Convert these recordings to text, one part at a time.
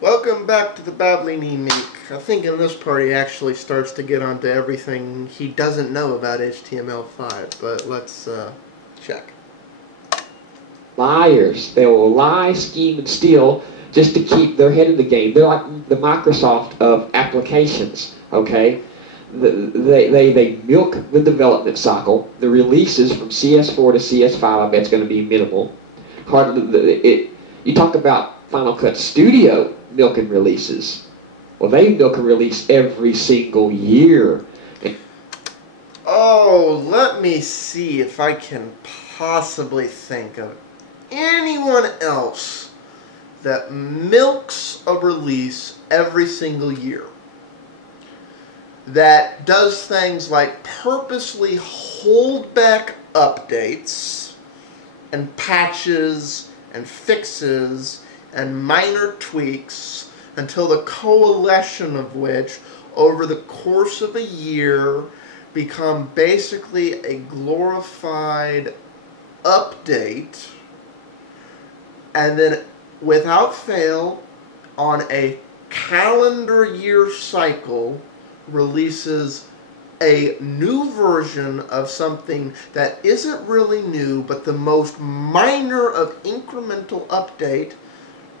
Welcome back to the Babbling Emeek. I think in this part he actually starts to get onto everything he doesn't know about HTML5, but let's check. Liars. They will lie, scheme, and steal just to keep their head in the game. They're like the Microsoft of applications, okay? They milk the development cycle. The releases from CS4 to CS5, I bet it's going to be minimal. You talk about Final Cut Studio milking releases. Well, they milk a release every single year. Oh, let me see if I can possibly think of anyone else that milks a release every single year, that does things like purposely hold back updates and patches and fixes and minor tweaks until the coalescence of which over the course of a year become basically a glorified update, and then without fail on a calendar year cycle releases a new version of something that isn't really new, but the most minor of incremental update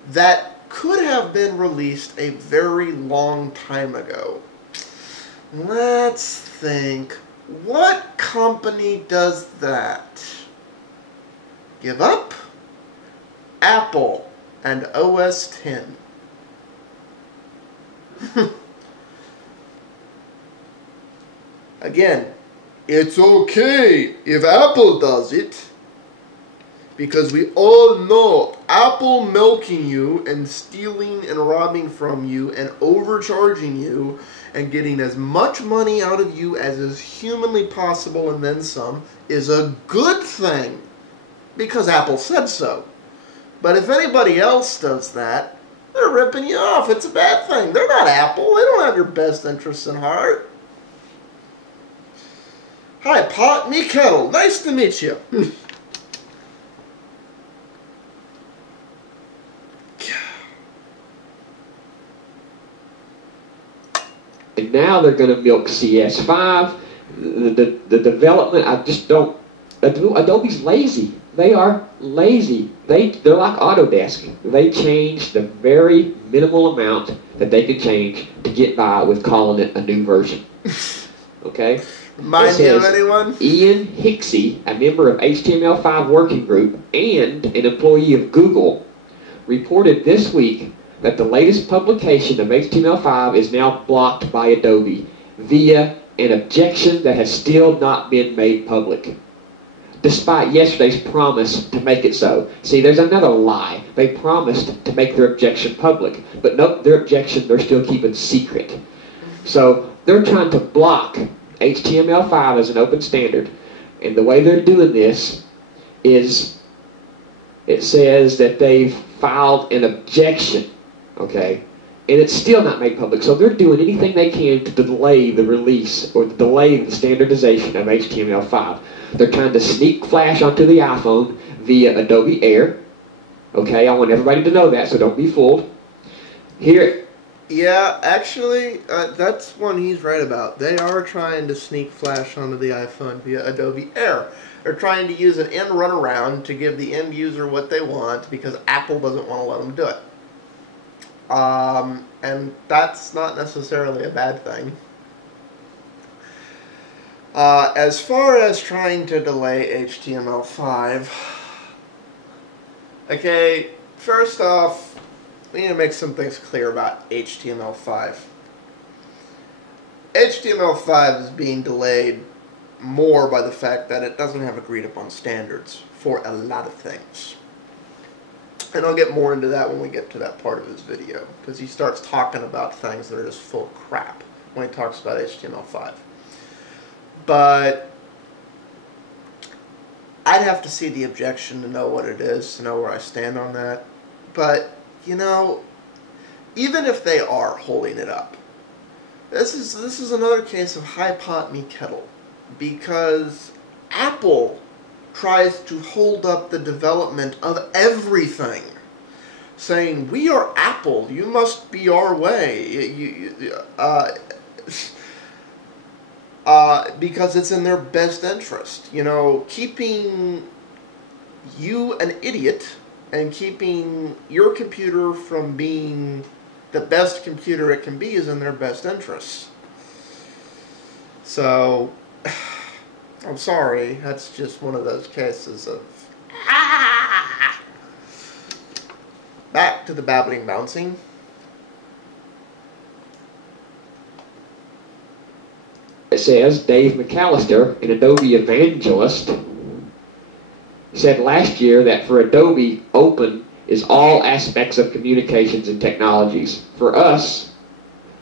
that could have been released a very long time ago. Let's think. What company does that? Give up? Apple and OS X. Again, it's okay if Apple does it, because we all know Apple milking you and stealing and robbing from you and overcharging you and getting as much money out of you as is humanly possible and then some is a good thing, because Apple said so. But if anybody else does that, they're ripping you off. It's a bad thing. They're not Apple. They don't have your best interests in heart. Hi, pot, me kettle. Nice to meet you. And now they're going to milk CS5. The development, I just don't. Adobe's lazy. They are lazy. They're like Autodesk. They change the very minimal amount that they could change to get by with calling it a new version. Okay? Remind me of anyone? Ian Hicksey, a member of HTML5 working group and an employee of Google, reported this week that the latest publication of HTML5 is now blocked by Adobe via an objection that has still not been made public, despite yesterday's promise to make it so. See, there's another lie. They promised to make their objection public, but no, their objection they're still keeping secret. So they're trying to block HTML5 as an open standard, and the way they're doing this is it says that they've filed an objection, okay, and it's still not made public. So they're doing anything they can to delay the release or delay the standardization of HTML5. They're trying to sneak Flash onto the iPhone via Adobe Air. Okay, I want everybody to know that, so don't be fooled. Here. Yeah, actually, that's one he's right about. They are trying to sneak Flash onto the iPhone via Adobe Air. They're trying to use an end run around to give the end user what they want because Apple doesn't want to let them do it. And that's not necessarily a bad thing. As far as trying to delay HTML5, okay, first off, we need to make some things clear about HTML5. HTML5 is being delayed more by the fact that it doesn't have agreed upon standards for a lot of things. And I'll get more into that when we get to that part of his video, because he starts talking about things that are just full of crap when he talks about HTML5. But I'd have to see the objection to know what it is, to know where I stand on that. But, you know, even if they are holding it up, this is another case of hi pot me kettle, because Apple tries to hold up the development of everything. saying, "We are Apple. You must be our way." Because it's in their best interest. You know, keeping you an idiot and keeping your computer from being the best computer it can be is in their best interest. So, I'm sorry, that's just one of those cases of Back to the babbling bouncing. It says Dave McAllister, an Adobe evangelist, said last year that for Adobe, open is all aspects of communications and technologies. For us,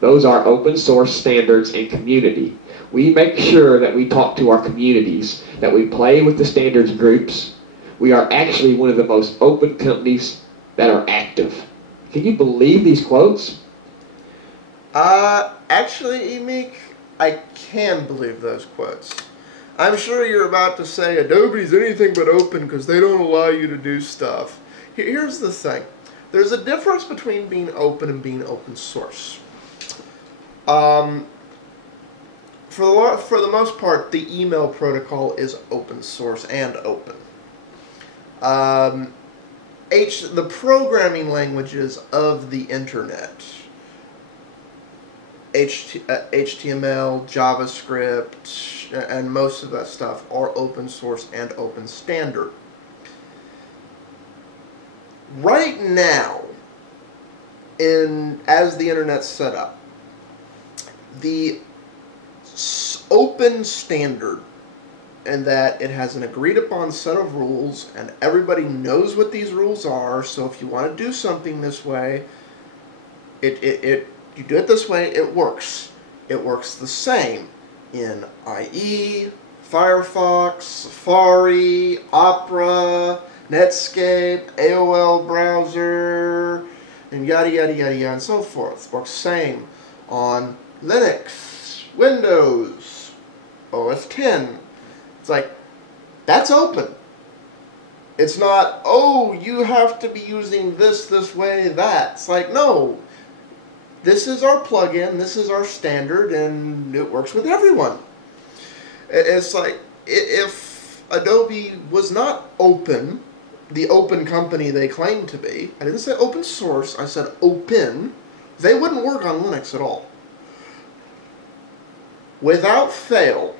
those are open source standards and community. We make sure that we talk to our communities, that we play with the standards groups. We are actually one of the most open companies that are active. Can you believe these quotes? Actually, Emeek, I can believe those quotes. I'm sure you're about to say Adobe's anything but open because they don't allow you to do stuff. Here's the thing. There's a difference between being open and being open source. For the most part, the email protocol is open source and open. The programming languages of the internet, HTML, JavaScript, and most of that stuff are open source and open standard. Right now, as the internet's set up, the open standard, and that it has an agreed upon set of rules and everybody knows what these rules are, so if you want to do something this way, you do it this way, it works. It works the same in IE, Firefox, Safari, Opera, Netscape, AOL browser, and yada yada yada yada and so forth. It works same on Linux, Windows, OS X. It's like, that's open. It's not, oh, you have to be using this way, that. It's like, no. This is our plugin, this is our standard, and it works with everyone. It's like, if Adobe was not open, the open company they claim to be, I didn't say open source, I said open, they wouldn't work on Linux at all. Without fail,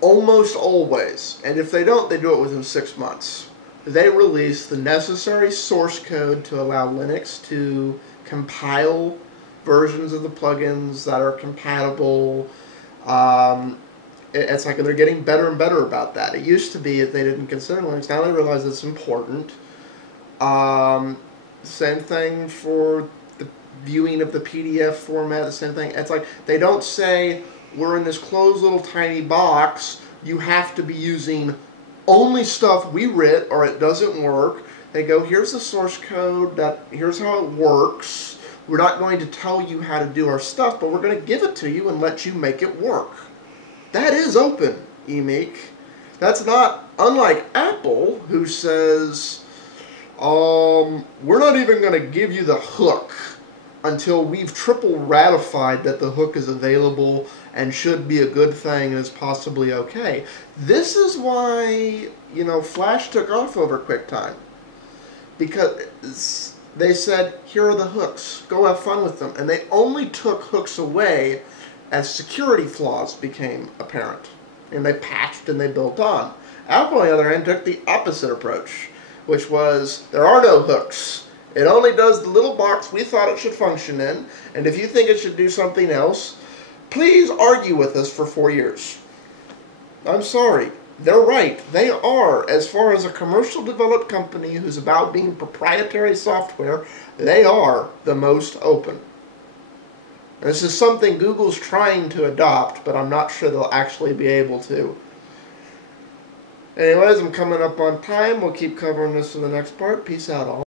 almost always, and if they don't, they do it within 6 months, they release the necessary source code to allow Linux to compile versions of the plugins that are compatible. It's like they're getting better and better about that. It used to be that they didn't consider Linux. Now they realize it's important. Same thing for the viewing of the PDF format. The same thing. It's like they don't say, we're in this closed little tiny box. You have to be using only stuff we writ or it doesn't work. They go, here's the source code, here's how it works. We're not going to tell you how to do our stuff, but we're going to give it to you and let you make it work. That is open, Emeek. That's not unlike Apple, who says, we're not even going to give you the hook until we've triple ratified that the hook is available and should be a good thing and is possibly okay. This is why, Flash took off over QuickTime. Because they said, here are the hooks, go have fun with them. And they only took hooks away as security flaws became apparent. And they patched and they built on. Apple, on the other hand, took the opposite approach, which was, there are no hooks. It only does the little box we thought it should function in, and if you think it should do something else, please argue with us for 4 years. I'm sorry. They're right. They are, as far as a commercial developed company who's about being proprietary software, they are the most open. This is something Google's trying to adopt, but I'm not sure they'll actually be able to. Anyways, I'm coming up on time. We'll keep covering this in the next part. Peace out, all.